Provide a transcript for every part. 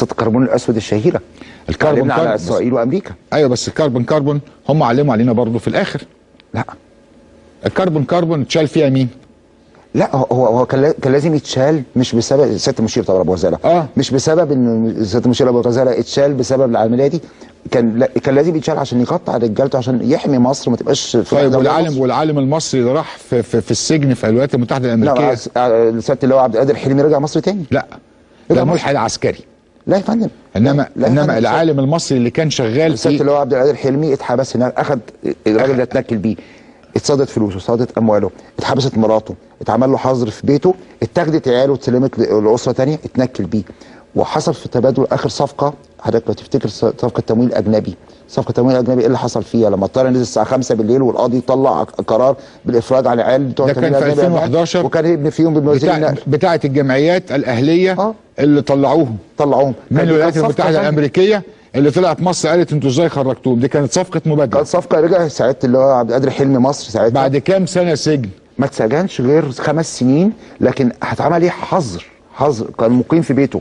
قصه الكربون الاسود الشهيره. الكربون على اسرائيل وامريكا. ايوه بس الكربون هم علموا علينا برضه في الاخر. لا الكربون اتشال فيها مين؟ لا هو كان لازم يتشال، مش بسبب سياده المشير طبعا ابو غزاله، مش بسبب ان سياده المشير ابو غزاله اتشال بسبب العمليه دي، كان لازم يتشال عشان يقطع رجالته، عشان يحمي مصر ما تبقاش في. طيب والعالم المصري اللي راح في السجن في الولايات المتحده الامريكيه، لا سياده اللواء عبد القادر حلمي رجع مصر تاني. لا ده ملحد عسكري. لا يا فندم. انما العالم المصري اللي كان شغال سياده اللواء عبد القادر حلمي اتحبس هناك، اخذ الراجل ده اتنكل بيه، اتصادت فلوسه، اتصادت امواله، اتحبست مراته، اتعمل له حظر في بيته، اتاخدت عياله واتسلمت لاسره ثانيه، اتنكل بيه. وحصل في تبادل اخر صفقه، حضرتك لو تفتكر صفقه تمويل اجنبي، صفقه تمويل اجنبي ايه اللي حصل فيها؟ لما الطياره نزل الساعه 5 بالليل والقاضي طلع قرار بالافراج عن العيال بتوع التمويل الاجنبي، ده كان في 2011 وكان ابن فيهم بالوزير بتاعه الجمعيات الاهليه اللي طلعوهم من الولايات المتحده الامريكيه، اللي طلعت مصر قالت انتوا ازاي خرجتوهم؟ دي كانت صفقه مبادله. كانت صفقه رجع ساعتها اللي هو عبد القادر حلمي مصر ساعتها بعد كام سنه سجن؟ ما اتسجنش غير 5 سنين، لكن هتعمل ايه؟ حظر كان مقيم في بيته.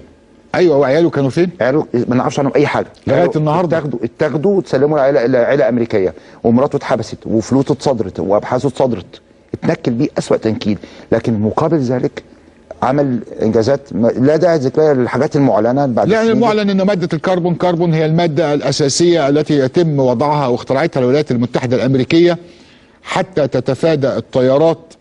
ايوه وعياله كانوا فين؟ عياله ما نعرفش عنهم اي حاجه لغايه النهارده. اتاخدوا واتسلموا لعيله امريكيه، ومراته اتحبست وفلوسه اتصدرت وابحاثه اتصدرت، اتنكل بيه اسوأ تنكيل، لكن مقابل ذلك عمل انجازات لا داعي ذكرها للحاجات المعلنه بعد. يعني المعلن ان ماده الكربون هي الماده الاساسيه التي يتم وضعها واختراعتها الولايات المتحده الامريكيه حتى تتفادى الطيارات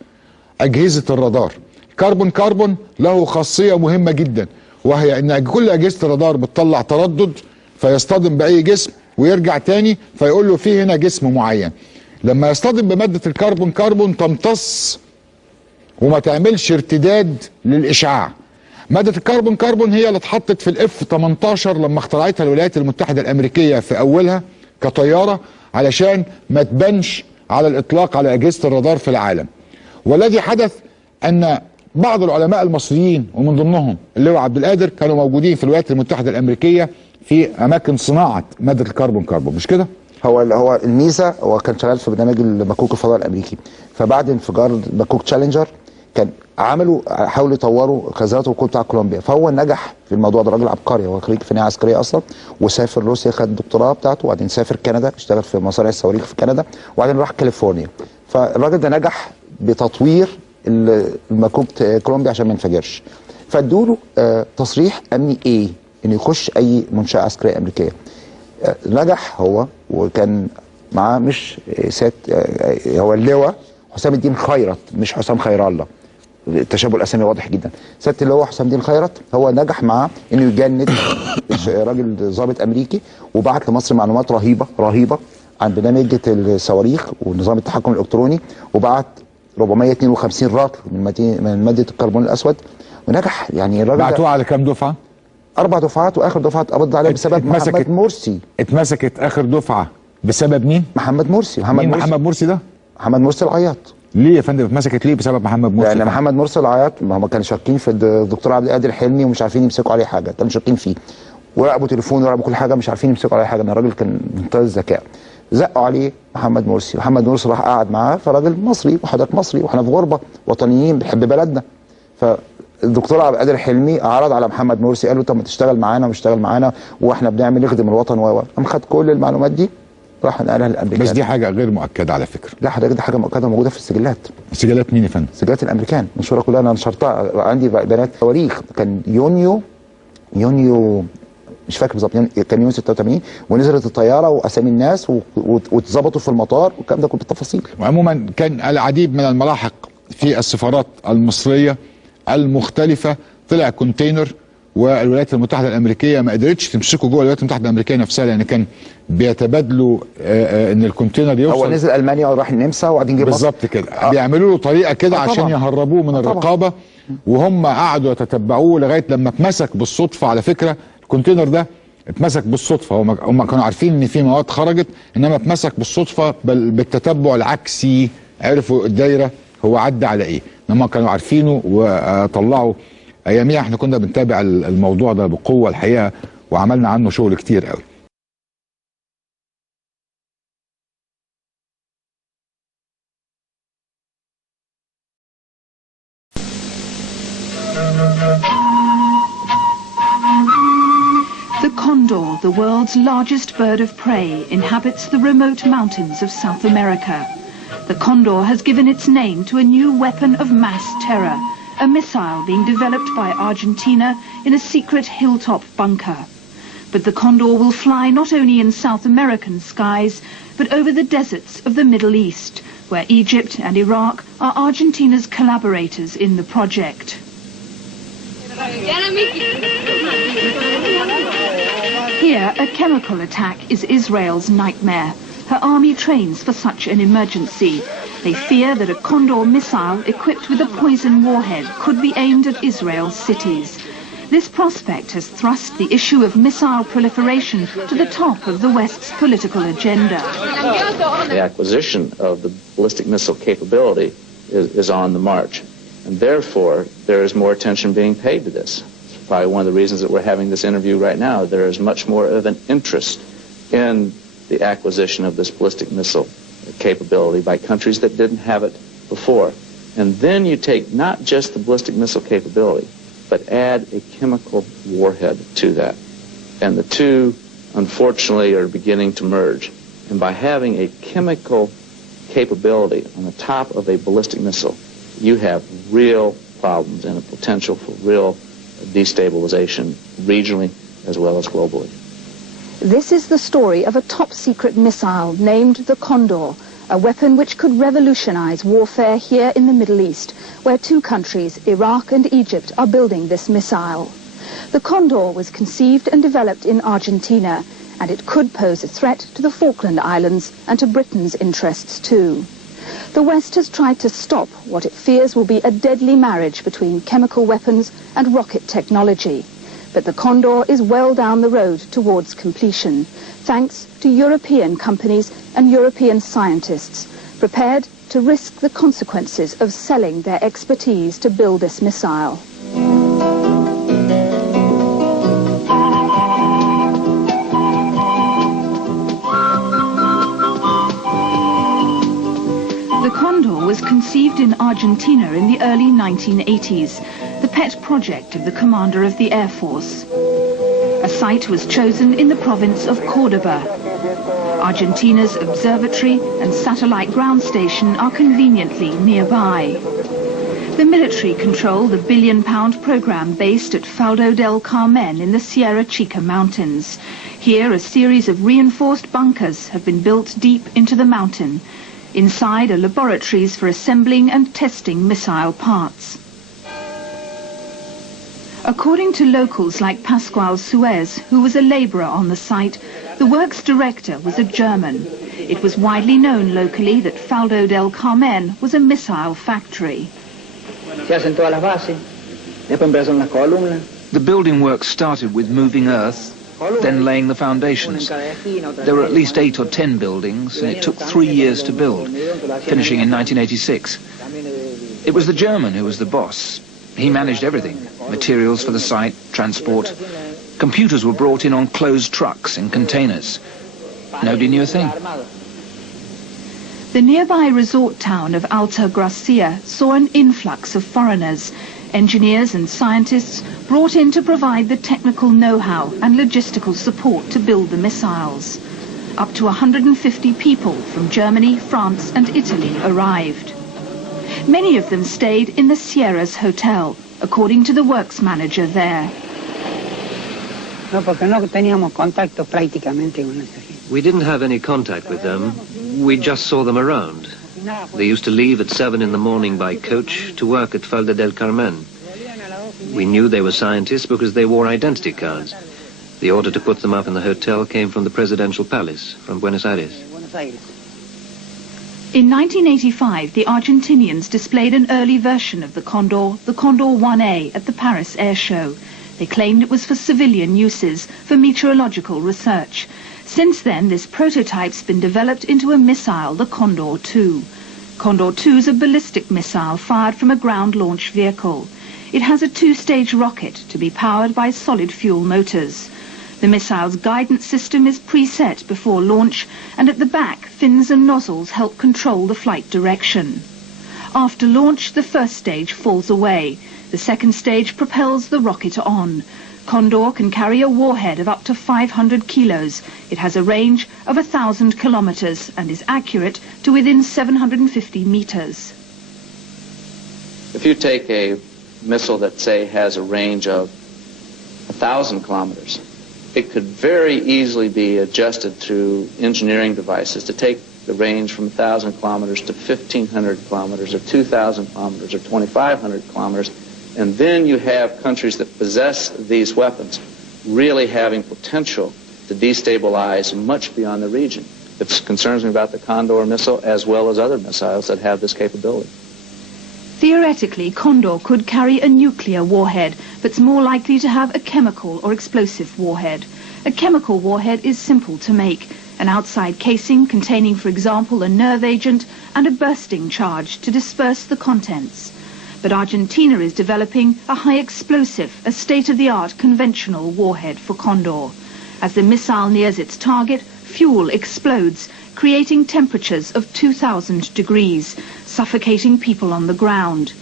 اجهزه الرادار. كربون له خاصيه مهمه جدا، وهي ان كل اجهزه الرادار بتطلع تردد فيصطدم باي جسم ويرجع تاني فيقول له في هنا جسم معين. لما يصطدم بماده الكربون تمتص وما تعملش ارتداد للاشعاع. ماده الكربون هي اللي اتحطت في الاف 18 لما اخترعتها الولايات المتحده الامريكيه في اولها كطياره علشان ما تبانش على الاطلاق على اجهزه الرادار في العالم. والذي حدث ان بعض العلماء المصريين ومن ضمنهم اللواء عبد القادر كانوا موجودين في الولايات المتحده الامريكيه في اماكن صناعه ماده الكربون مش كده؟ هو الميزه، هو كان شغال في برنامج المكوك الفضاء الامريكي، فبعد انفجار مكوك تشالنجر كان حاولوا يطوروا غزالة الوقود بتاع كولومبيا، فهو نجح في الموضوع ده. راجل عبقري، هو خريج فنية عسكريه اصلا، وسافر روسيا خد الدكتوراه بتاعته، وبعدين سافر كندا اشتغل في مصانع الصواريخ في كندا، وبعدين راح كاليفورنيا. فالراجل ده نجح بتطوير المكوك كولومبيا عشان ما ينفجرش، فادوا له تصريح امني ايه انه يخش اي منشاه عسكريه امريكيه. نجح هو، وكان معاه مش هو اللواء حسام الدين خيرت، مش حسام خير الله، تشابه الاسامي واضح جدا. سياده اللواء حسام الدين خيرت هو نجح معاه انه يجند راجل ضابط امريكي، وبعت لمصر معلومات رهيبه عن برنامج الصواريخ ونظام التحكم الالكتروني، وبعت 452 رطل من ماده الكربون الاسود، ونجح. يعني الراجل بعتوه على كام دفعه؟ 4 دفعات، واخر دفعه اتقبض عليها بسبب محمد مرسي. اتمسكت اخر دفعه بسبب مين؟ محمد مرسي. محمد مرسي ده؟ محمد مرسي العياط. ليه يا فندم اتمسكت ليه بسبب محمد مرسي؟ لان محمد مرسي العياط ما هم كانوا شاكين في الدكتور عبد القادر حلمي ومش عارفين يمسكوا عليه حاجه، كانوا شاكين فيه، وراقبوا تليفونه وراقبوا كل حاجه، مش عارفين يمسكوا عليه حاجه، ان الراجل كان منتهى الذكاء. زقوا عليه محمد مرسي راح قعد معاه، فراجل مصري وحضرتك مصري واحنا في غربه، وطنيين بنحب بلدنا. فالدكتور عبد القادر حلمي عرض على محمد مرسي، قال له طب ما تشتغل معانا واشتغل معانا واحنا بنعمل نخدم الوطن قام خد كل المعلومات دي راح نقلها للامريكان. بس دي حاجه غير مؤكده على فكره. لا حضرتك دي حاجه مؤكده موجوده في السجلات. سجلات مين يا فندم؟ سجلات الامريكان منشوره كلها، انا نشرتها عندي بيانات صواريخ. كان يونيو مش فاكر بالظبط، كان يونيو 86 ونزلت الطياره واسامي الناس واتظبطوا في المطار والكلام ده كله بالتفاصيل. وعموما كان العديد من الملاحق في السفارات المصريه المختلفه طلع كونتينر، والولايات المتحده الامريكيه ما قدرتش تمسكه جوه الولايات المتحده الامريكيه نفسها، لان كان بيتبادلوا ان الكونتينر يوصل. هو نزل المانيا وراح النمسا وبعدين جه بالظبط كده. بيعملوا له طريقه كده عشان يهربوه من الرقابه، وهم قعدوا يتتبعوه لغايه لما اتمسك بالصدفه. على فكره الكونتينر ده اتمسك بالصدفه، هم كانوا عارفين ان في مواد خرجت، انما اتمسك بالصدفه بالتتبع العكسي، عرفوا الدايره هو عدى على ايه، انما كانوا عارفينه وطلعوا. اياميها احنا كنا بنتابع الموضوع ده بقوه الحقيقه، وعملنا عنه شغل كتير قوي. condor, the world's largest bird of prey, inhabits the remote mountains of South America. The condor has given its name to a new weapon of mass terror, a missile being developed by Argentina in a secret hilltop bunker. But the condor will fly not only in South American skies, but over the deserts of the Middle East, where Egypt and Iraq are Argentina's collaborators in the project. Here, a chemical attack is Israel's nightmare. Her army trains for such an emergency. They fear that a Condor missile equipped with a poison warhead could be aimed at Israel's cities. This prospect has thrust the issue of missile proliferation to the top of the West's political agenda. The acquisition of the ballistic missile capability is on the march, and therefore there is more attention being paid to this. It's probably one of the reasons that we're having this interview right now. There is much more of an interest in the acquisition of this ballistic missile capability by countries that didn't have it before. And then you take not just the ballistic missile capability, but add a chemical warhead to that. And the two, unfortunately, are beginning to merge. And by having a chemical capability on the top of a ballistic missile, you have real problems and a potential for real destabilization regionally as well as globally. This is the story of a top-secret missile named the Condor, a weapon which could revolutionize warfare here in the Middle East, where two countries, Iraq and Egypt, are building this missile. The Condor was conceived and developed in Argentina, and it could pose a threat to the Falkland Islands and to Britain's interests too. The West has tried to stop what it fears will be a deadly marriage between chemical weapons and rocket technology. But the Condor is well down the road towards completion, thanks to European companies and European scientists prepared to risk the consequences of selling their expertise to build this missile. The Condor was conceived in Argentina in the early 1980s, the pet project of the commander of the Air Force. A site was chosen in the province of Córdoba. Argentina's observatory and satellite ground station are conveniently nearby. The military control the billion-pound program based at Faldo del Carmen in the Sierra Chica Mountains. Here, a series of reinforced bunkers have been built deep into the mountain. Inside are laboratories for assembling and testing missile parts. According to locals like Pascual Suez, who was a labourer on the site, the works director was a German. It was widely known locally that Faldo del Carmen was a missile factory. The building work started with moving earth, then laying the foundations. There were at least 8 or 10 buildings, and it took 3 years to build, finishing in 1986. It was the German who was the boss. He managed everything, materials for the site, transport. Computers were brought in on closed trucks and containers. Nobody knew a thing. The nearby resort town of Alta Gracia saw an influx of foreigners, engineers and scientists brought in to provide the technical know-how and logistical support to build the missiles. Up to 150 people from Germany, France and Italy arrived. Many of them stayed in the Sierras Hotel, according to the works manager there. We didn't have any contact with them. We just saw them around. They used to leave at 7 in the morning by coach to work at Falda del Carmen. We knew they were scientists because they wore identity cards. The order to put them up in the hotel came from the presidential palace, from Buenos Aires. In 1985, the Argentinians displayed an early version of the Condor 1A, at the Paris Air Show. They claimed it was for civilian uses, for meteorological research. Since then, this prototype's been developed into a missile, the Condor 2. Condor 2 is a ballistic missile fired from a ground-launch vehicle. It has a 2-stage rocket to be powered by solid fuel motors. The missile's guidance system is preset before launch, and at the back, fins and nozzles help control the flight direction. After launch, the first stage falls away. The second stage propels the rocket on. Condor can carry a warhead of up to 500 kilos. It has a range of 1,000 kilometers and is accurate to within 750 meters. If you take a missile that, say, has a range of 1,000 kilometers, it could very easily be adjusted through engineering devices to take the range from 1,000 kilometers to 1,500 kilometers or 2,000 kilometers or 2,500 kilometers. And then you have countries that possess these weapons really having potential to destabilize much beyond the region. It concerns me about the Condor missile as well as other missiles that have this capability. Theoretically, Condor could carry a nuclear warhead, but's more likely to have a chemical or explosive warhead. A chemical warhead is simple to make. An outside casing containing, for example, a nerve agent and a bursting charge to disperse the contents. But Argentina is developing a high explosive, a state-of-the-art conventional warhead for Condor. As the missile nears its target, fuel explodes, creating temperatures of 2,000 degrees, suffocating people on the ground.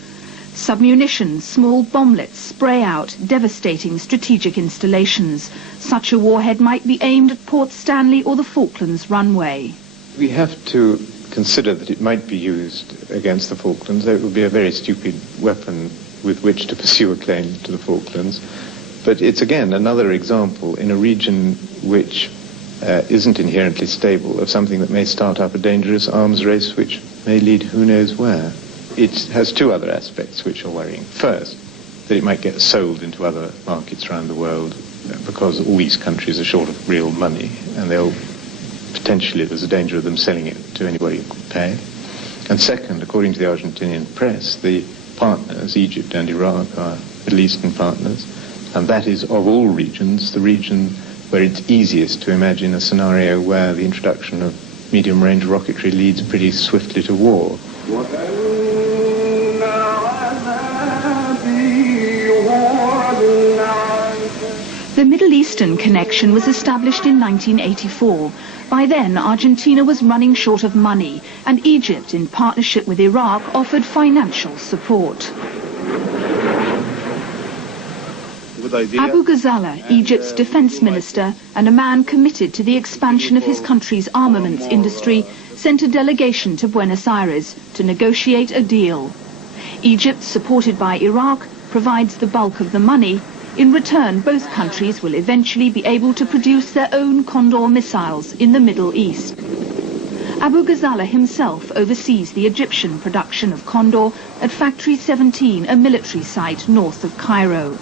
Submunitions, small bomblets spray out, devastating strategic installations. Such a warhead might be aimed at Port Stanley or the Falklands runway. We have to consider that it might be used against the Falklands. It would be a very stupid weapon with which to pursue a claim to the Falklands. But it's, again, another example in a region which isn't inherently stable of something that may start up a dangerous arms race which may lead who knows where. It has two other aspects which are worrying. First, that it might get sold into other markets around the world because all these countries are short of real money and there's a danger of them selling it to anybody who could pay. And second, according to the Argentinian press, the partners, Egypt and Iraq, are Middle Eastern partners, and that is, of all regions, the region where it's easiest to imagine a scenario where the introduction of medium-range rocketry leads pretty swiftly to war. The Middle Eastern connection was established in 1984. By then, Argentina was running short of money, and Egypt, in partnership with Iraq, offered financial support. Abu Ghazala, Egypt's defense minister, and a man committed to the expansion of his country's armaments industry, sent a delegation to Buenos Aires to negotiate a deal. Egypt, supported by Iraq, provides the bulk of the money. In return, both countries will eventually be able to produce their own Condor missiles in the Middle East. Abu Ghazala himself oversees the Egyptian production of Condor at Factory 17, a military site north of Cairo.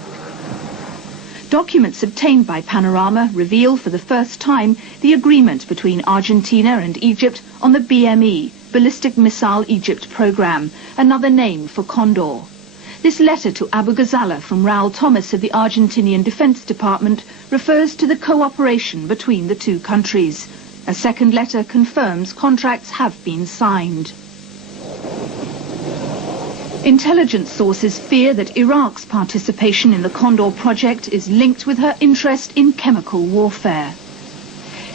Documents obtained by Panorama reveal for the first time the agreement between Argentina and Egypt on the BME, Ballistic Missile Egypt Program, another name for Condor. This letter to Abu Ghazala from Raul Thomas of the Argentinian Defense Department refers to the cooperation between the two countries. A second letter confirms contracts have been signed. Intelligence sources fear that Iraq's participation in the Condor project is linked with her interest in chemical warfare.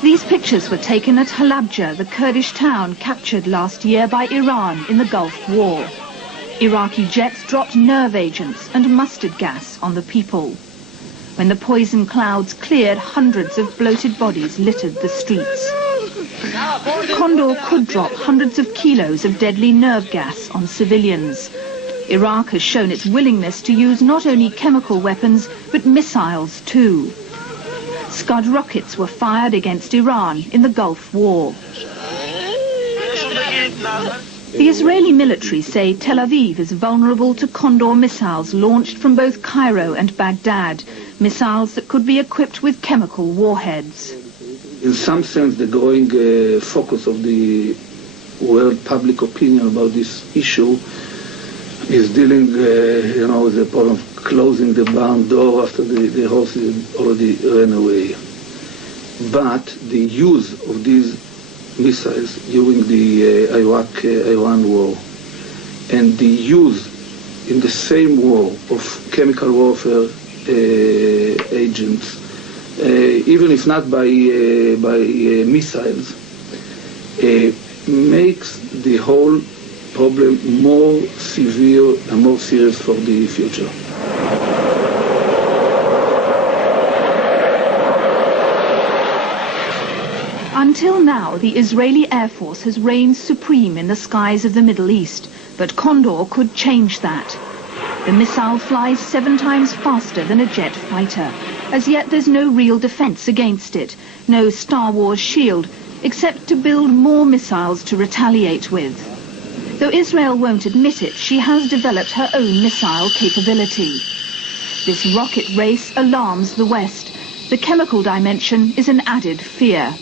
These pictures were taken at Halabja, the Kurdish town captured last year by Iran in the Gulf War. Iraqi jets dropped nerve agents and mustard gas on the people. When the poison clouds cleared, hundreds of bloated bodies littered the streets. Condor could drop hundreds of kilos of deadly nerve gas on civilians. Iraq has shown its willingness to use not only chemical weapons, but missiles too. Scud rockets were fired against Iran in the Gulf War. The Israeli military say Tel Aviv is vulnerable to Condor missiles launched from both Cairo and Baghdad, missiles that could be equipped with chemical warheads. In some sense, the growing focus of the world public opinion about this issue is dealing, with the problem of closing the barn door after the horses already ran away. But the use of these missiles during the Iraq-Iran war and the use in the same war of chemical warfare agents, even if not by missiles, makes the whole problem more severe and more serious for the future. Until now, the Israeli Air Force has reigned supreme in the skies of the Middle East, but Condor could change that. The missile flies 7 times faster than a jet fighter. As yet, there's no real defense against it, no Star Wars shield, except to build more missiles to retaliate with. Though Israel won't admit it, she has developed her own missile capability. This rocket race alarms the West. The chemical dimension is an added fear.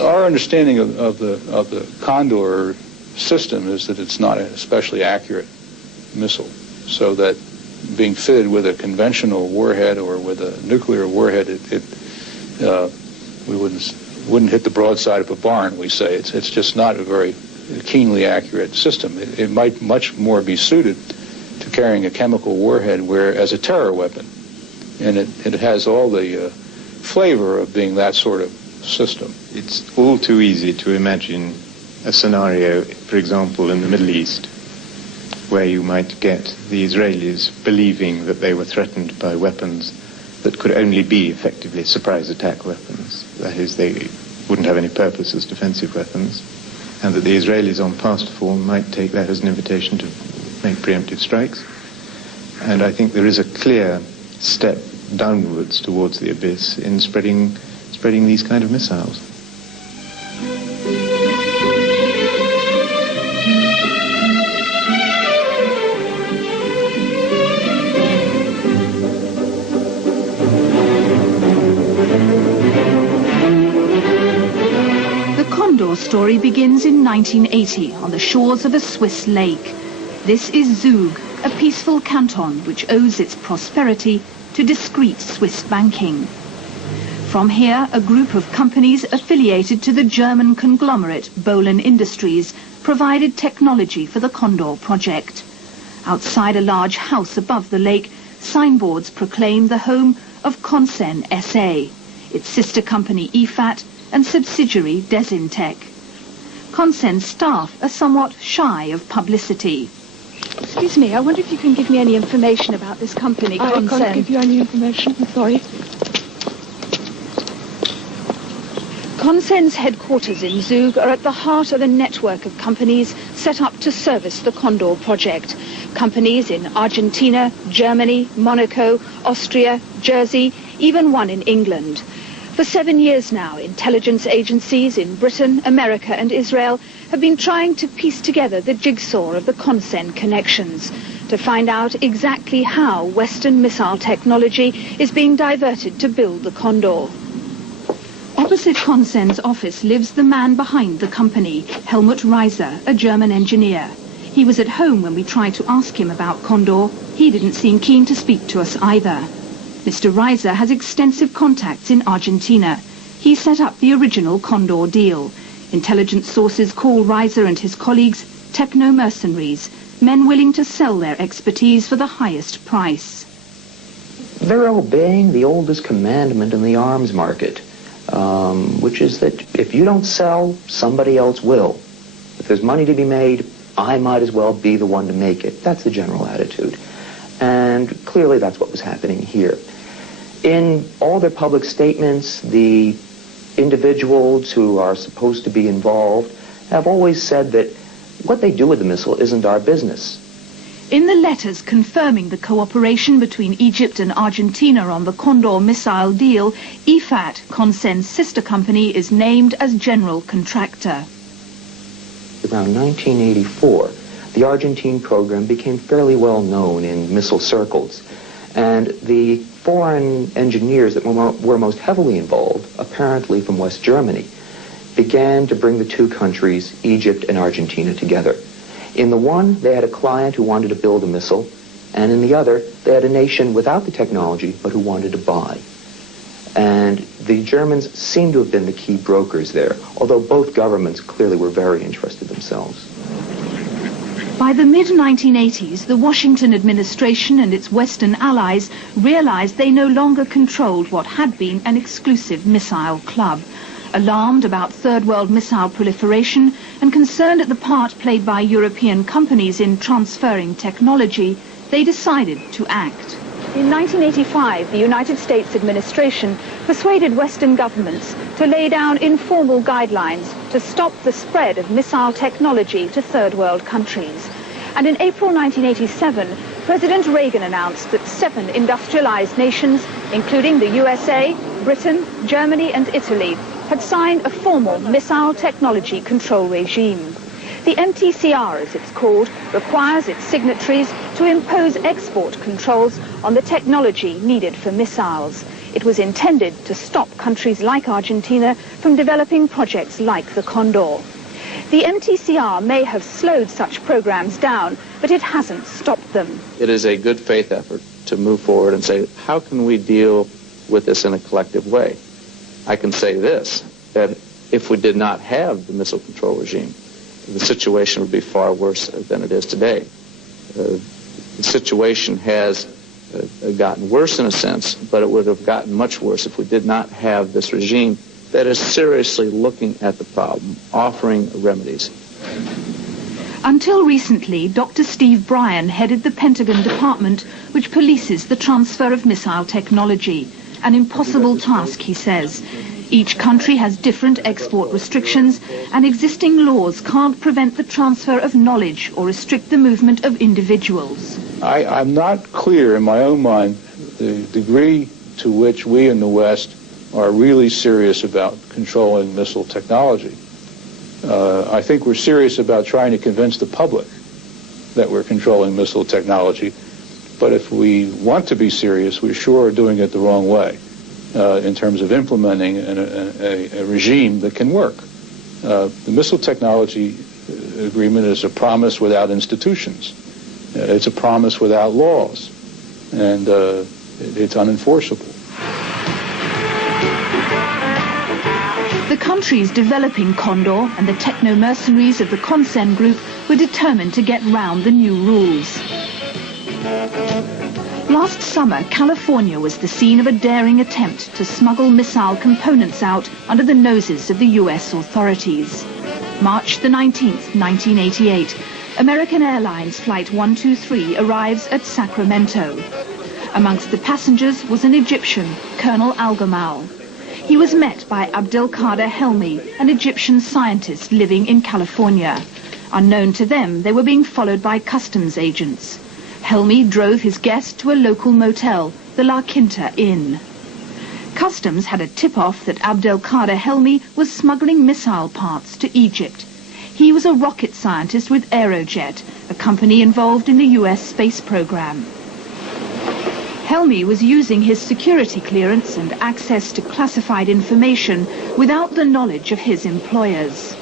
Our understanding of the Condor system is that it's not an especially accurate missile, so that being fitted with a conventional warhead or with a nuclear warhead, we wouldn't hit the broadside of a barn, we say. It's just not a very keenly accurate system. It might much more be suited to carrying a chemical warhead as a terror weapon. And it has all the flavor of being that sort of system. It's all too easy to imagine a scenario, for example, in the Middle East, where you might get the Israelis believing that they were threatened by weapons that could only be effectively surprise attack weapons. That is, they wouldn't have any purpose as defensive weapons, and that the Israelis on past form might take that as an invitation to make preemptive strikes. And I think there is a clear step downwards towards the abyss in spreading these kind of missiles. The Condor story begins in 1980 on the shores of a Swiss lake. This is Zug, a peaceful canton which owes its prosperity to discreet Swiss banking. From here, a group of companies affiliated to the German conglomerate Bohlen Industries provided technology for the Condor project. Outside a large house above the lake, signboards proclaim the home of Consen SA, its sister company EFAT and subsidiary Desintec. Consen's staff are somewhat shy of publicity. Excuse me, I wonder if you can give me any information about this company, Consen. I can't give you any information, I'm sorry. Consen's headquarters in Zug are at the heart of a network of companies set up to service the Condor project. Companies in Argentina, Germany, Monaco, Austria, Jersey, even one in England. For 7 years now, intelligence agencies in Britain, America and Israel have been trying to piece together the jigsaw of the Consen connections to find out exactly how Western missile technology is being diverted to build the Condor. Opposite Consen's office lives the man behind the company, Helmut Reiser, a German engineer. He was at home when we tried to ask him about Condor. He didn't seem keen to speak to us either. Mr. Reiser has extensive contacts in Argentina. He set up the original Condor deal. Intelligence sources call Reiser and his colleagues techno-mercenaries, men willing to sell their expertise for the highest price. They're obeying the oldest commandment in the arms market, which is that if you don't sell, somebody else will. If there's money to be made, I might as well be the one to make it. That's the general attitude. And clearly that's what was happening here. In all their public statements, the individuals who are supposed to be involved have always said that what they do with the missile isn't our business. In the letters confirming the cooperation between Egypt and Argentina on the Condor missile deal, EFAT, Consen's sister company, is named as general contractor. Around 1984, the Argentine program became fairly well known in missile circles, and the foreign engineers that were most heavily involved, apparently from West Germany, began to bring the two countries, Egypt and Argentina, together. In the one, they had a client who wanted to build a missile, and in the other, they had a nation without the technology, but who wanted to buy. And the Germans seem to have been the key brokers there, although both governments clearly were very interested themselves. By the mid-1980s, the Washington administration and its Western allies realized they no longer controlled what had been an exclusive missile club. Alarmed about Third World missile proliferation and concerned at the part played by European companies in transferring technology, they decided to act. In 1985, the United States administration persuaded Western governments to lay down informal guidelines to stop the spread of missile technology to third world countries. And in April 1987, President Reagan announced that 7 industrialized nations, including the USA, Britain, Germany and Italy, had signed a formal missile technology control regime. The MTCR, as it's called, requires its signatories to impose export controls on the technology needed for missiles. It was intended to stop countries like Argentina from developing projects like the Condor. The MTCR may have slowed such programs down, but it hasn't stopped them. It is a good faith effort to move forward and say, how can we deal with this in a collective way? I can say this, that if we did not have the missile control regime, the situation would be far worse than it is today. The situation has gotten worse in a sense, but it would have gotten much worse if we did not have this regime that is seriously looking at the problem, offering remedies. Until recently, Dr. Steve Bryan headed the Pentagon Department, which polices the transfer of missile technology. An impossible task, he says. Each country has different export restrictions, and existing laws can't prevent the transfer of knowledge or restrict the movement of individuals. I'm not clear in my own mind the degree to which we in the West are really serious about controlling missile technology. I think we're serious about trying to convince the public that we're controlling missile technology, but if we want to be serious, we sure are doing it the wrong way. In terms of implementing a regime that can work. The Missile Technology Agreement is a promise without institutions. It's a promise without laws, and it's unenforceable. The countries developing Condor and the techno-mercenaries of the Consen Group were determined to get round the new rules. Last summer, California was the scene of a daring attempt to smuggle missile components out under the noses of the US authorities. March the 19th, 1988, American Airlines Flight 123 arrives at Sacramento. Amongst the passengers was an Egyptian, Colonel Al-Gamal. He was met by Abdelkader Helmi, an Egyptian scientist living in California. Unknown to them, they were being followed by customs agents. Helmi drove his guest to a local motel, the La Quinta Inn. Customs had a tip-off that Abdelkader Helmi was smuggling missile parts to Egypt. He was a rocket scientist with Aerojet, a company involved in the US space program. Helmi was using his security clearance and access to classified information without the knowledge of his employers.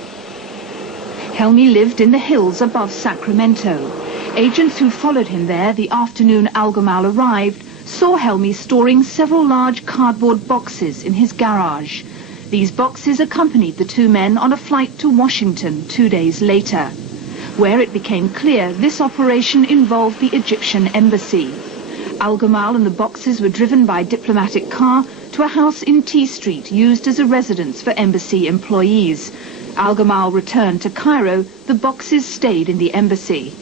Helmi lived in the hills above Sacramento. Agents who followed him there the afternoon Al-Gamal arrived saw Helmi storing several large cardboard boxes in his garage. These boxes accompanied the two men on a flight to Washington 2 days later, where it became clear this operation involved the Egyptian embassy. Al-Gamal and the boxes were driven by diplomatic car to a house in T Street used as a residence for embassy employees. Al-Gamal returned to Cairo. The boxes stayed in the embassy.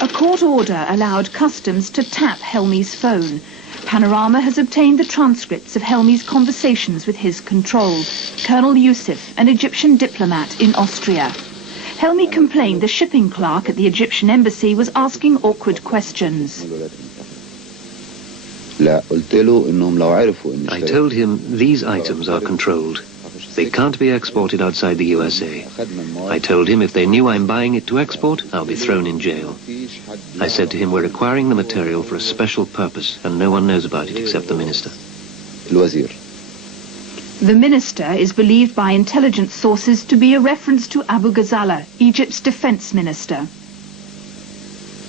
A court order allowed customs to tap Helmi's phone. Panorama has obtained the transcripts of Helmi's conversations with his control, Colonel Yusuf, an Egyptian diplomat in Austria. Helmi complained the shipping clerk at the Egyptian embassy was asking awkward questions. I told him these items are controlled. They can't be exported outside the USA. I told him if they knew I'm buying it to export, I'll be thrown in jail. I said to him, we're acquiring the material for a special purpose, and no one knows about it except the minister. The minister is believed by intelligence sources to be a reference to Abu Ghazala, Egypt's defense minister.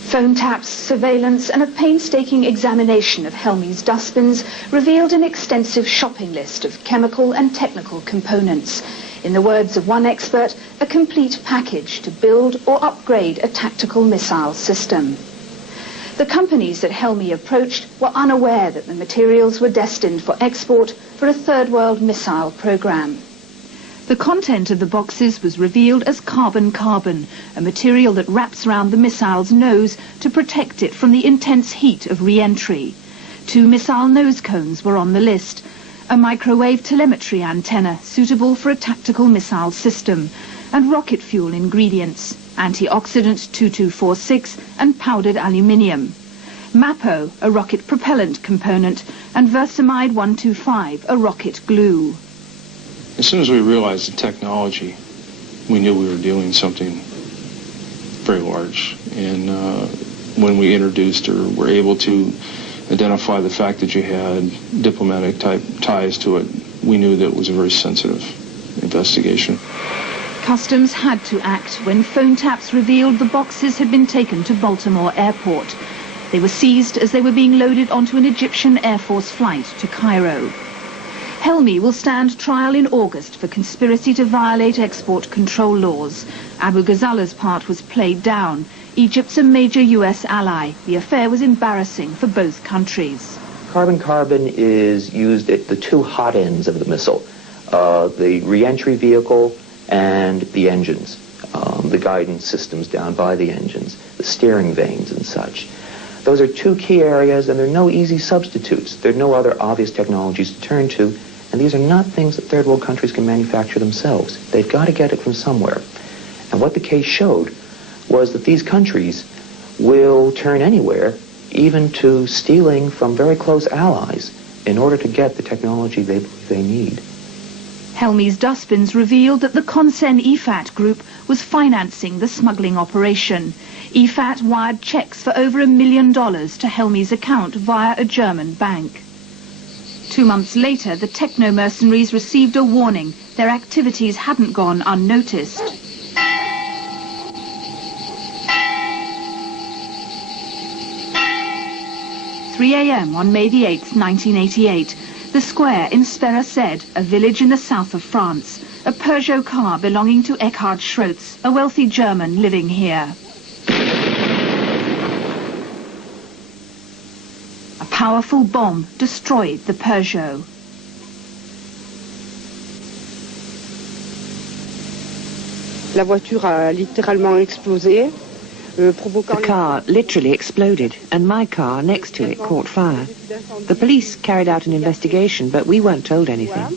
Phone taps, surveillance and a painstaking examination of Helmi's dustbins revealed an extensive shopping list of chemical and technical components. In the words of one expert, a complete package to build or upgrade a tactical missile system. The companies that Helmi approached were unaware that the materials were destined for export for a third world missile program. The content of the boxes was revealed as carbon-carbon, a material that wraps around the missile's nose to protect it from the intense heat of re-entry. 2 missile nose cones were on the list, a microwave telemetry antenna suitable for a tactical missile system, and rocket fuel ingredients, antioxidant 2246 and powdered aluminium. MAPO, a rocket propellant component, and versamide 125, a rocket glue. As soon as we realized the technology, we knew we were doing something very large. And when we introduced or were able to identify the fact that you had diplomatic type ties to it, we knew that it was a very sensitive investigation. Customs had to act when phone taps revealed the boxes had been taken to Baltimore Airport. They were seized as they were being loaded onto an Egyptian Air Force flight to Cairo. Helmi will stand trial in August for conspiracy to violate export control laws. Abu Ghazaleh's part was played down. Egypt's a major U.S. ally. The affair was embarrassing for both countries. Carbon-carbon is used at the 2 hot ends of the missile, the re-entry vehicle and the engines, the guidance systems down by the engines, the steering vanes and such. Those are 2 key areas, and there are no easy substitutes. There are no other obvious technologies to turn to, and these are not things that third world countries can manufacture themselves. They've got to get it from somewhere. And what the case showed was that these countries will turn anywhere, even to stealing from very close allies, in order to get the technology they need. Helmi's dustbins revealed that the Consen EFAT group was financing the smuggling operation. EFAT wired checks for over $1 million to Helmi's account via a German bank. 2 months later, the techno-mercenaries received a warning. Their activities hadn't gone unnoticed. "3 a.m. on May the 8th, 1988. The square in Sperased, a village in the south of France. A Peugeot car belonging to Eckhard Schrotz, a wealthy German living here. A powerful bomb destroyed the Peugeot. La voiture a littéralement explosé. The car literally exploded, and my car next to it caught fire. The police carried out an investigation, but we weren't told anything.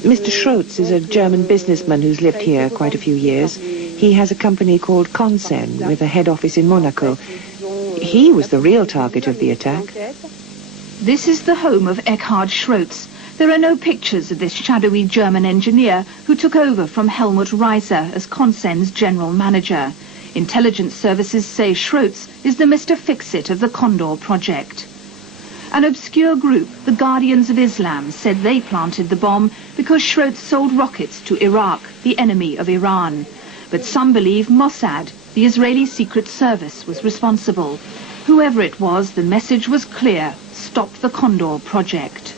Mr. Schrotz is a German businessman who's lived here quite a few years. He has a company called Consen with a head office in Monaco. He was the real target of the attack. This is the home of Eckhard Schrotz. There are no pictures of this shadowy German engineer who took over from Helmut Reiser as Consen's general manager. Intelligence services say Schrotz is the Mr. Fix-It of the Condor project. An obscure group, the Guardians of Islam, said they planted the bomb because Schrotz sold rockets to Iraq, the enemy of Iran. But some believe Mossad, the Israeli Secret Service, was responsible. Whoever it was, the message was clear: stop the Condor project.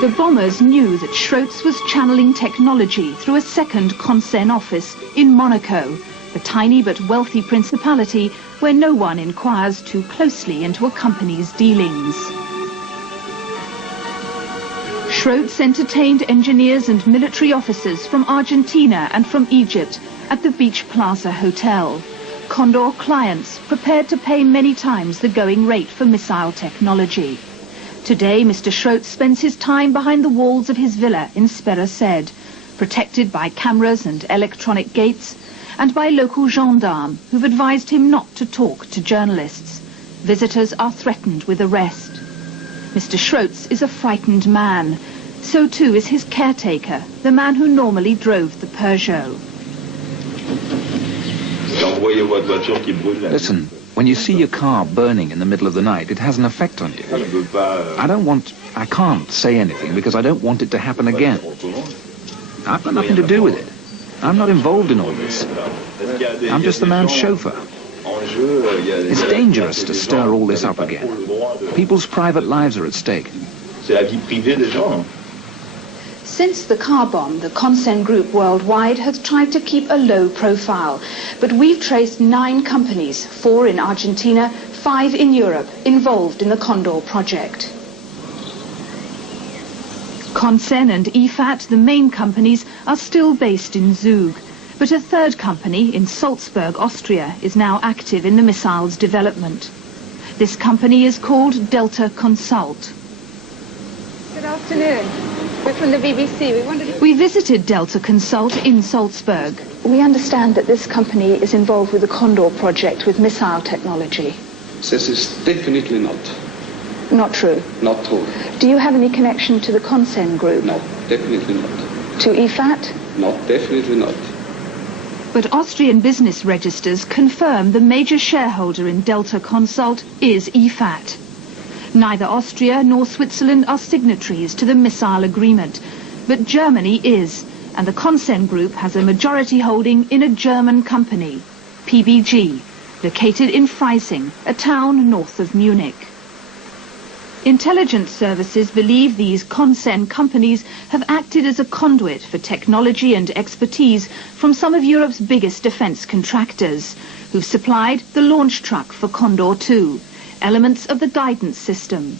The bombers knew that Schrotz was channeling technology through a second Consen office in Monaco, the tiny but wealthy principality where no one inquires too closely into a company's dealings. Schrotz entertained engineers and military officers from Argentina and from Egypt at the Beach Plaza Hotel. Condor clients prepared to pay many times the going rate for missile technology. Today, Mr. Schrotz spends his time behind the walls of his villa in Sperased, protected by cameras and electronic gates, and by local gendarmes who've advised him not to talk to journalists. Visitors are threatened with arrest. Mr. Schrotz is a frightened man. So too is his caretaker, the man who normally drove the Peugeot. Listen, when you see your car burning in the middle of the night, it has an effect on you. I can't say anything because I don't want it to happen again. I've got nothing to do with it. I'm not involved in all this. I'm just the man's chauffeur. It's dangerous to stir all this up again. People's private lives are at stake. Since the car bomb, the Consen Group worldwide has tried to keep a low profile. But we've traced 9 companies, 4 in Argentina, 5 in Europe involved in the Condor project. Consen and IFAT, the main companies, are still based in Zug, but a third company in Salzburg, Austria, is now active in the missile's development. This company is called Delta Consult. Good afternoon. We're from the BBC. We visited Delta Consult in Salzburg. We understand that this company is involved with the Condor project with missile technology. This is definitely not. Not true? Not true. Do you have any connection to the Consen group? No, definitely not. To IFAT? No, definitely not. But Austrian business registers confirm the major shareholder in Delta Consult is IFAT. Neither Austria nor Switzerland are signatories to the missile agreement, but Germany is, and the Consen Group has a majority holding in a German company, PBG, located in Freising, a town north of Munich. Intelligence services believe these Consen companies have acted as a conduit for technology and expertise from some of Europe's biggest defence contractors, who've supplied the launch truck for Condor II, elements of the guidance system,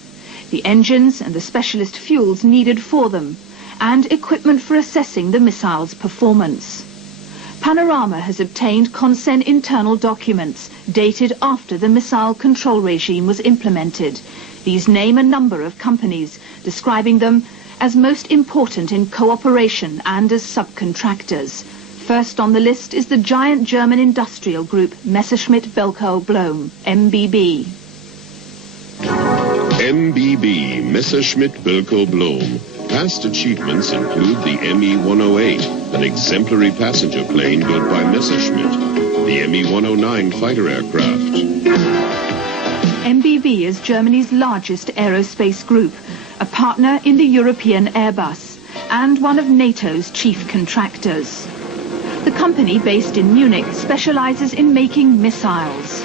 the engines and the specialist fuels needed for them, and equipment for assessing the missile's performance. Panorama has obtained Consen internal documents dated after the missile control regime was implemented. These name a number of companies, describing them as most important in cooperation and as subcontractors. First on the list is the giant German industrial group Messerschmitt Bölkow Blohm, MBB. MBB, Messerschmitt Bölkow Blohm. Past achievements include the Me-108, an exemplary passenger plane built by Messerschmitt, the Me-109 fighter aircraft. MBB is Germany's largest aerospace group, a partner in the European Airbus, and one of NATO's chief contractors. The company, based in Munich, specializes in making missiles.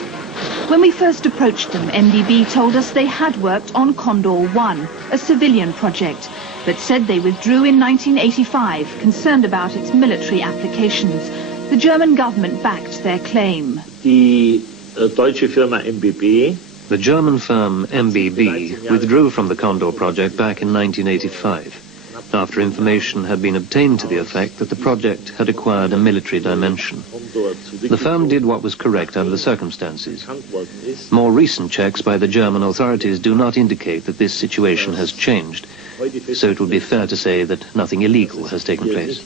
When we first approached them, MBB told us they had worked on Condor I, a civilian project, but said they withdrew in 1985, concerned about its military applications. The German government backed their claim. The German firm MBB withdrew from the Condor project back in 1985, after information had been obtained to the effect that the project had acquired a military dimension. The firm did what was correct under the circumstances. More recent checks by the German authorities do not indicate that this situation has changed, so it would be fair to say that nothing illegal has taken place.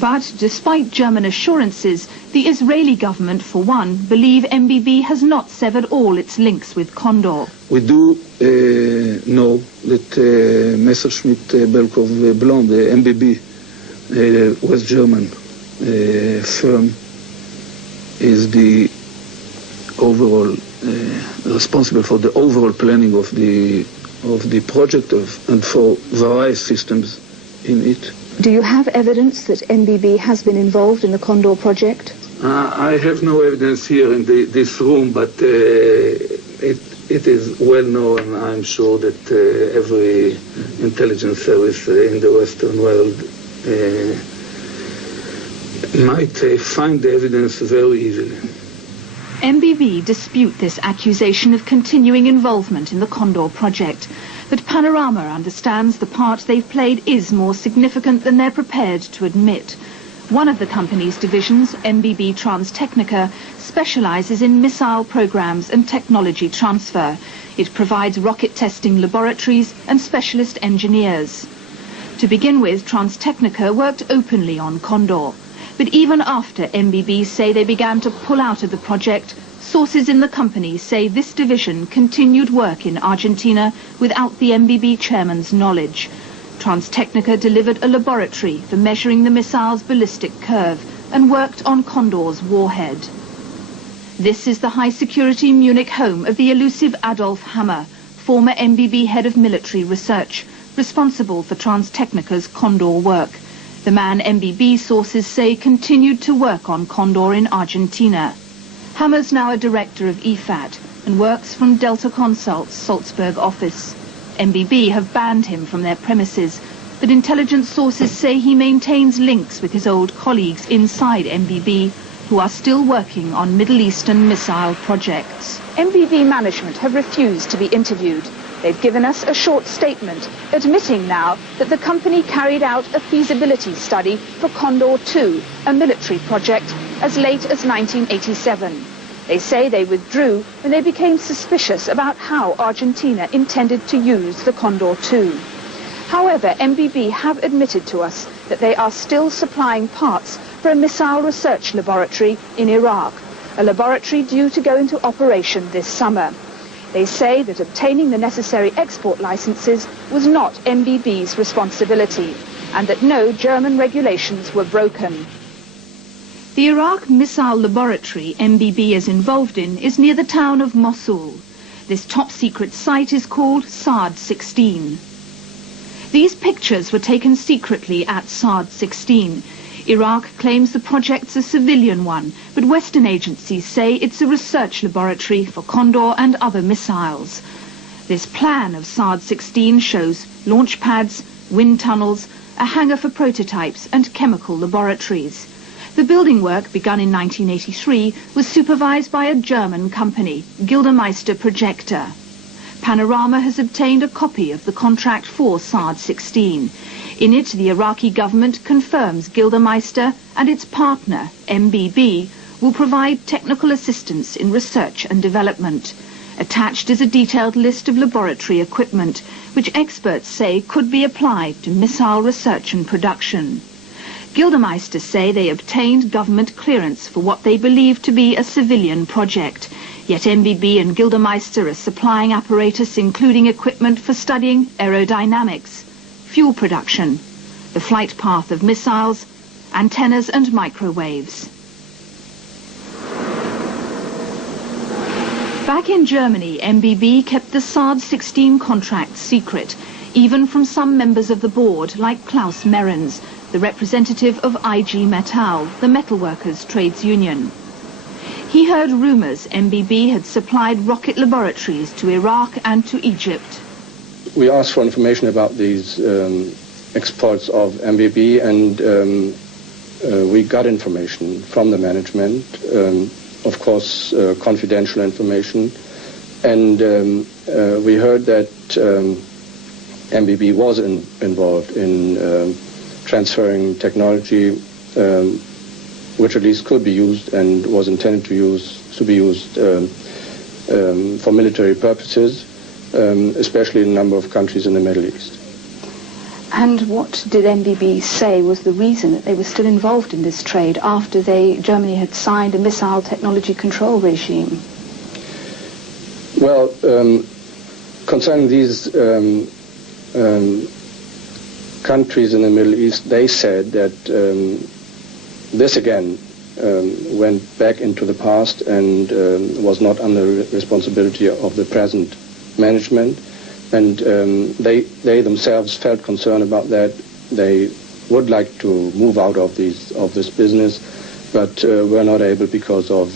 But despite German assurances, the Israeli government, for one, believe MBB has not severed all its links with Condor. We do know that Messerschmitt Bölkow Blohm, the MBB, West German firm, is the overall responsible for the overall planning of the project and for various systems in it. Do you have evidence that MBB has been involved in the Condor project? I have no evidence here in this room, but it is well known. I'm sure that every intelligence service in the Western world might find the evidence very easily. MBB dispute this accusation of continuing involvement in the Condor project, but Panorama understands the part they've played is more significant than they're prepared to admit. One of the company's divisions, MBB Transtechnica, specializes in missile programs and technology transfer. It provides rocket testing laboratories and specialist engineers. To begin with, Transtechnica worked openly on Condor. But even after MBB say they began to pull out of the project, sources in the company say this division continued work in Argentina without the MBB chairman's knowledge. Transtechnica delivered a laboratory for measuring the missile's ballistic curve and worked on Condor's warhead. This is the high-security Munich home of the elusive Adolf Hammer, former MBB head of military research, responsible for Transtechnica's Condor work. The man MBB sources say continued to work on Condor in Argentina. Hammer's now a director of IFAT and works from Delta Consult's Salzburg office. MBB have banned him from their premises, but intelligence sources say he maintains links with his old colleagues inside MBB who are still working on Middle Eastern missile projects. MBB management have refused to be interviewed. They've given us a short statement, admitting now that the company carried out a feasibility study for Condor 2, a military project, as late as 1987. They say they withdrew when they became suspicious about how Argentina intended to use the Condor 2. However, MBB have admitted to us that they are still supplying parts for a missile research laboratory in Iraq, a laboratory due to go into operation this summer. They say that obtaining the necessary export licenses was not MBB's responsibility and that no German regulations were broken. The Iraq Missile Laboratory MBB is involved in is near the town of Mosul. This top-secret site is called SAD-16. These pictures were taken secretly at SAD-16. Iraq claims the project's a civilian one, but Western agencies say it's a research laboratory for Condor and other missiles. This plan of SAD-16 shows launch pads, wind tunnels, a hangar for prototypes and chemical laboratories. The building work, begun in 1983, was supervised by a German company, Gildemeister Projector. Panorama has obtained a copy of the contract for SAD-16. In it, the Iraqi government confirms Gildemeister and its partner, MBB, will provide technical assistance in research and development. Attached is a detailed list of laboratory equipment, which experts say could be applied to missile research and production. Gildemeister say they obtained government clearance for what they believe to be a civilian project. Yet MBB and Gildemeister are supplying apparatus including equipment for studying aerodynamics, fuel production, the flight path of missiles, antennas and microwaves. Back in Germany, MBB kept the SAD-16 contract secret, even from some members of the board like Klaus Merens, the representative of IG Metall, the metalworkers' trades union. He heard rumours MBB had supplied rocket laboratories to Iraq and to Egypt. We asked for information about these exports of MBB, and we got information from the management, of course confidential information, and we heard that MBB was involved in transferring technology which at least could be used and was intended to be used for military purposes, especially in a number of countries in the Middle East. And what did MBB say was the reason that they were still involved in this trade after Germany had signed a missile technology control regime? Well, concerning these countries in the Middle East, they said that this again went back into the past and was not under responsibility of the present management, and they themselves felt concerned about that. They would like to move out of this business, but were not able because of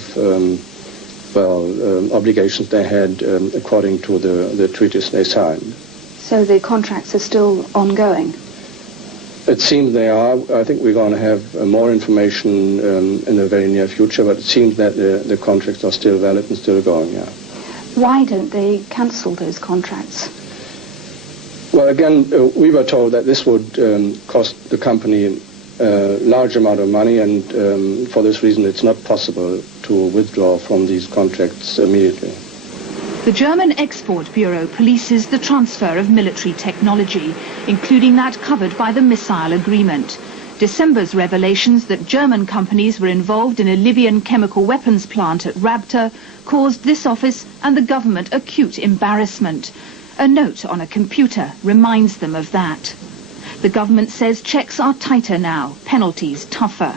obligations they had according to the treaties they signed. So the contracts are still ongoing? It seems they are. I think we're going to have more information in the very near future, but it seems that the contracts are still valid and still going, yeah. Why don't they cancel those contracts? Well, again, we were told that this would cost the company a large amount of money, and for this reason it's not possible to withdraw from these contracts immediately. The German Export Bureau polices the transfer of military technology, including that covered by the missile agreement. December's revelations that German companies were involved in a Libyan chemical weapons plant at Rabta caused this office and the government acute embarrassment. A note on a computer reminds them of that. The government says checks are tighter now, penalties tougher.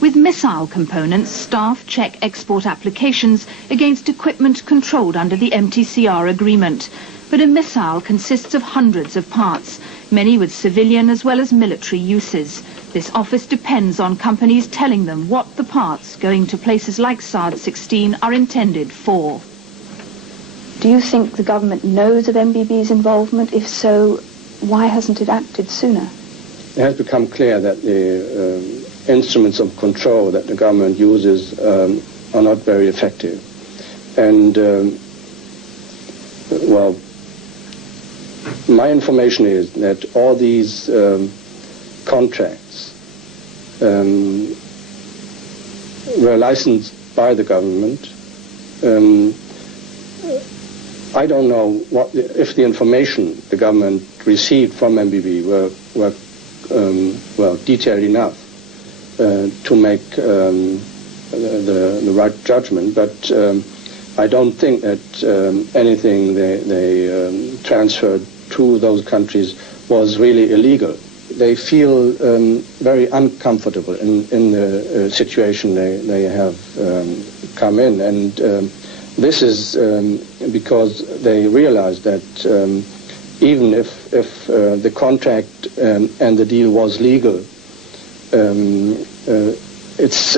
With missile components, staff check export applications against equipment controlled under the MTCR agreement. But a missile consists of hundreds of parts, many with civilian as well as military uses. This office depends on companies telling them what the parts going to places like SAD-16 are intended for. Do you think the government knows of MBB's involvement? If so, why hasn't it acted sooner? It has become clear that instruments of control that the government uses are not very effective. And, well, my information is that all these contracts were licensed by the government. I don't know if the information the government received from MBB were well, detailed enough to make the right judgment, but I don't think that anything they transferred to those countries was really illegal. They feel very uncomfortable in the situation they have come in, and this is because they realize that even if the contract and the deal was legal, it's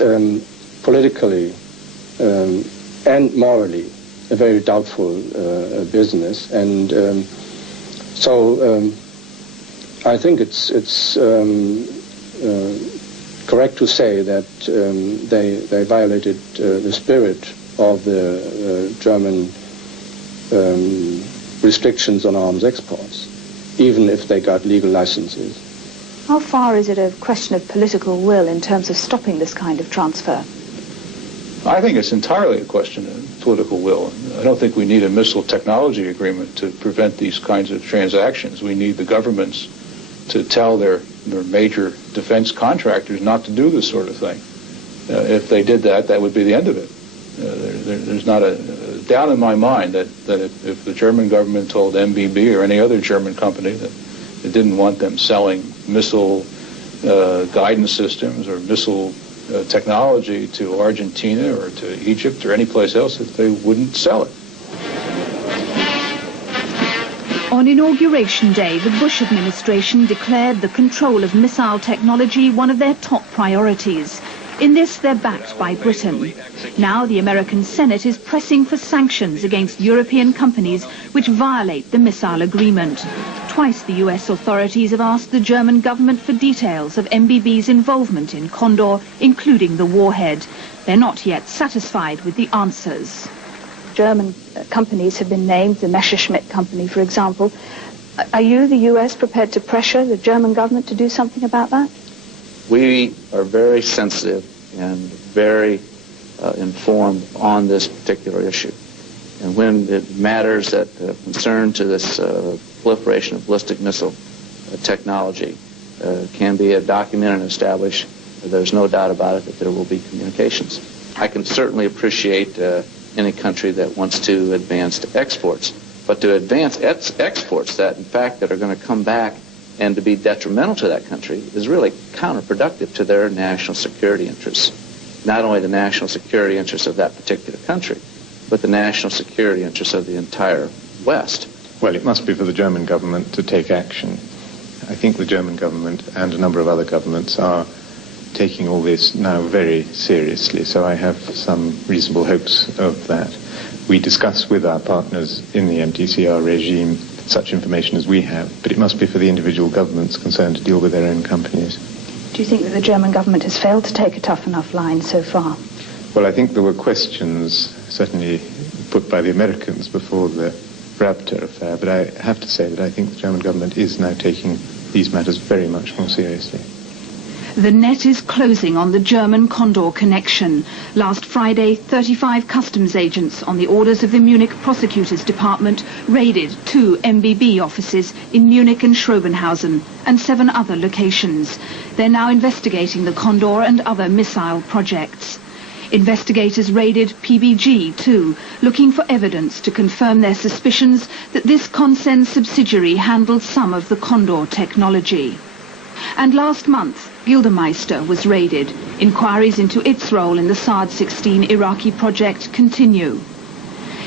politically and morally a very doubtful business, and so I think it's correct to say that they violated the spirit of the German restrictions on arms exports, even if they got legal licenses. How far is it a question of political will in terms of stopping this kind of transfer? I think it's entirely a question of political will. I don't think we need a missile technology agreement to prevent these kinds of transactions. We need the governments to tell their major defense contractors not to do this sort of thing. If they did that, that would be the end of it. There's not a doubt in my mind that if the German government told MBB or any other German company that it didn't want them selling missile guidance systems or missile technology to Argentina or to Egypt or any place else, that they wouldn't sell it. On Inauguration Day, the Bush administration declared the control of missile technology one of their top priorities. In this, they're backed by Britain. Now the American Senate is pressing for sanctions against European companies which violate the missile agreement. Twice the US authorities have asked the German government for details of MBB's involvement in Condor, including the warhead. They're not yet satisfied with the answers. German companies have been named, the Messerschmitt company, for example. Are you, the US, prepared to pressure the German government to do something about that? We are very sensitive and very informed on this particular issue. And when it matters that concern to this proliferation of ballistic missile technology can be documented and established, there's no doubt about it that there will be communications. I can certainly appreciate any country that wants to advance exports, but to advance exports that, in fact, that are going to come back and to be detrimental to that country is really counterproductive to their national security interests. Not only the national security interests of that particular country, but the national security interests of the entire West. Well, it must be for the German government to take action. I think the German government and a number of other governments are taking all this now very seriously, so I have some reasonable hopes of that. We discuss with our partners in the MTCR regime such information as we have, but it must be for the individual governments concerned to deal with their own companies. Do you think that the German government has failed to take a tough enough line so far? Well, I think there were questions certainly put by the Americans before the Raptor affair, but I have to say that I think the German government is now taking these matters very much more seriously. The net is closing on the German Condor connection. Last Friday, 35 customs agents on the orders of the Munich Prosecutor's Department raided 2 MBB offices in Munich and Schrobenhausen and 7 other locations. They're now investigating the Condor and other missile projects. Investigators raided PBG too, looking for evidence to confirm their suspicions that this Consen subsidiary handled some of the Condor technology. And last month, Gildemeister was raided. Inquiries into its role in the Saad-16 Iraqi project continue.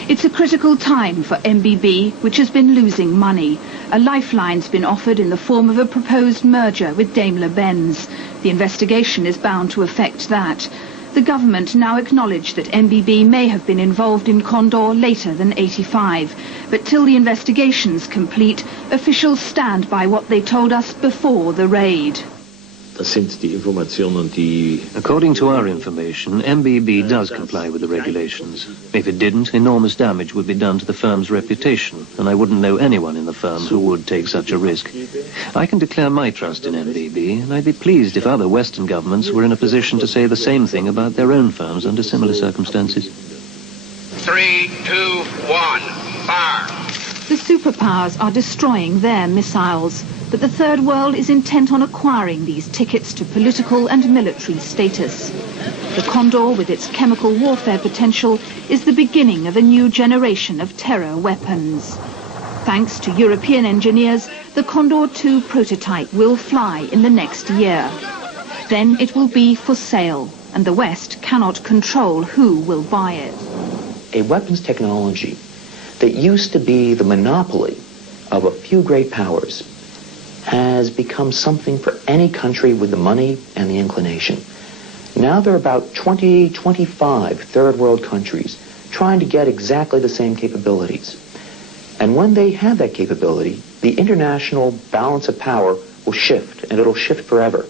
It's a critical time for MBB, which has been losing money. A lifeline's been offered in the form of a proposed merger with Daimler-Benz. The investigation is bound to affect that. The government now acknowledged that MBB may have been involved in Condor later than '85. But till the investigation's complete, officials stand by what they told us before the raid. According to our information, MBB does comply with the regulations. If it didn't, enormous damage would be done to the firm's reputation, and I wouldn't know anyone in the firm who would take such a risk. I can declare my trust in MBB, and I'd be pleased if other Western governments were in a position to say the same thing about their own firms under similar circumstances. 3, 2, 1, fire! The superpowers are destroying their missiles, but the Third World is intent on acquiring these tickets to political and military status. The Condor, with its chemical warfare potential, is the beginning of a new generation of terror weapons. Thanks to European engineers, the Condor 2 prototype will fly in the next year. Then it will be for sale, and the West cannot control who will buy it. A weapons technology that used to be the monopoly of a few great powers has become something for any country with the money and the inclination. Now there are about 20, 25 third world countries trying to get exactly the same capabilities. And when they have that capability, the international balance of power will shift, and it'll shift forever.